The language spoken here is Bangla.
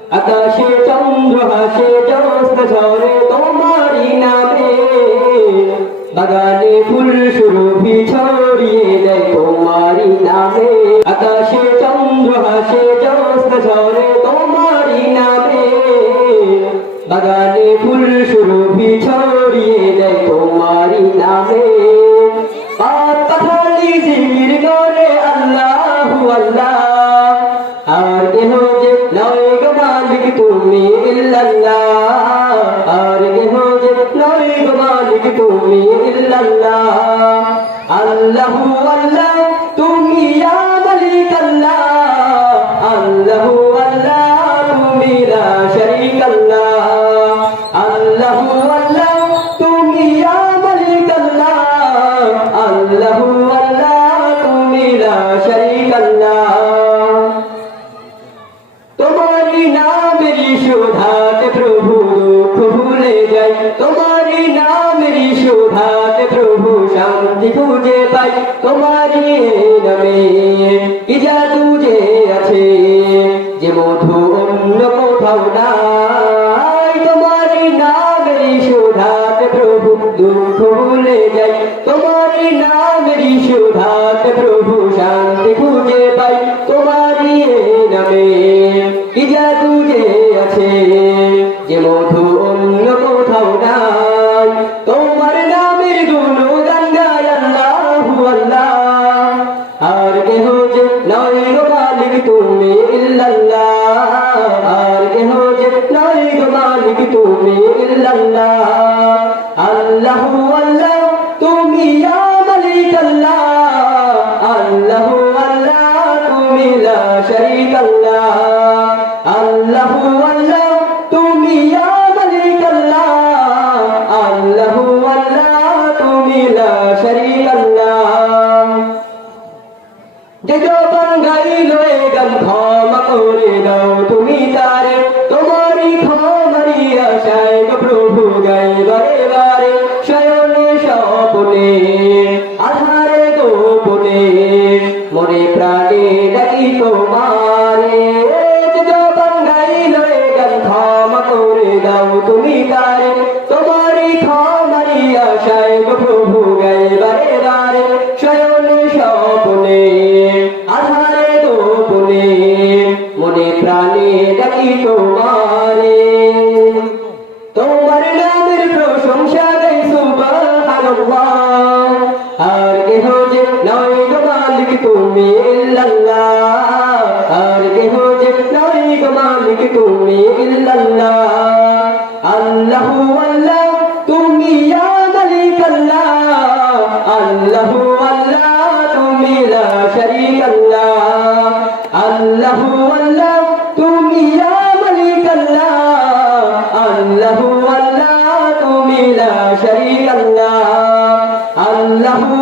আকাশে চন্দ্র হাসে জ্যোৎস্না ঝরে তোমারই নামে, বাগানে ফুল সুরভি ছড়িয়ে দেয় তোমারই নামে। আকাশে চন্দ্র হাসে জ্যোৎস্না ঝরে তোমারই নামে, বাগানে ফুল সুরভি ছড়িয়ে দেয় তোমারই নামে। পাত পাখালি জিকির করে আল্লাহু আল্লাহ, আর কেহ যে নয় গো মালিক তুমি ইল্লাল্লাহ, আর কেহ যে নয় গো মালিক তুমি ইল্লাল্লাহ। আল্লাহু আল্লাহ তুমি ইয়া মালিক আল্লাহ, আল্লাহু আল্লাহ তুমি লা শারীকা আল্লাহ। আল্লাহু আল্লাহ তুমি ইয়া মালিক আল্লাহ, আল্লাহু আল্লাহ তুমি লা শারীকা আল্লাহ। তোমারি নামেরই শোধাতে প্রভু দুঃখ ভুলে যাই, তোমারি নামেরই শোধাতে প্রভু শান্তি খুঁজে পাই। তোমারি নামে কি জাদু যে আছে, যে মধু অন্য কোথাও নাই। তোমারি নামেরই শোধাতে প্রভু দুঃখ ভুলে যাই, তোমারি নামেরই শোধাতে প্রভু শান্তি খুঁজে পাই। তোমারি নামে কি জাদু যে আছে, যে মধু অন্য কোথাও নাই। তোমার নামের গুণগান গাই আল্লাহু আল্লাহ, আর কেহ যে নয় গো মালিক তুমি ইল্লাল্লাহ, আর কেহ যে নয় গো মালিক তুমি ইল্লাল্লাহ। আল্লাহু আল্লাহ তুমি ইয়া মালিক আল্লাহ, আল্লাহু আল্লাহ তুমি লা শারীকা আল্লাহ। আল্লাহু আল্লাহ তুমি ইয়া মালিক আল্লাহ, আল্লাহু আল্লাহ তুমি লা শারীকা আল্লাহ। যে জবান গাইল এ গান ক্ষমা করে দাও তুমি তারে, তোমারই ক্ষমারই আশায় গো প্রভু গাই বারে বারে। শয়নে স্বপনে আধারে গোপনে মনে প্রাণে ডাকি তোমারে। যে জবান গাইল এ গান ক্ষমা করে দাও তুমি তারে, তোমারই ক্ষমারই আশায় গো প্রভু গাই বারে বারে। শয়নে স্বপনে আধারে গোপনে মনে প্রাণে ডাকি তোমারে। তোমার নামের প্রশংসা গাই সুবহানাল্লাহ, আর কেহ যে নয় গো মালিক তুমি ইল্লাল্লাহ, আর কেহ যে নয় গো মালিক তুমি ইল্লাল্লাহ। আল্লাহু আল্লাহ তুমি ইয়া মালিক আল্লাহ, আল্লাহু আল্লাহ তুমি লা শারীকা আল্লাহ। আল্লাহু আল্লাহ তুমি ইয়া মালিক আল্লাহ, আল্লাহু আল্লাহ তুমি লা শারীকা আল্লাহ। আল্লাহু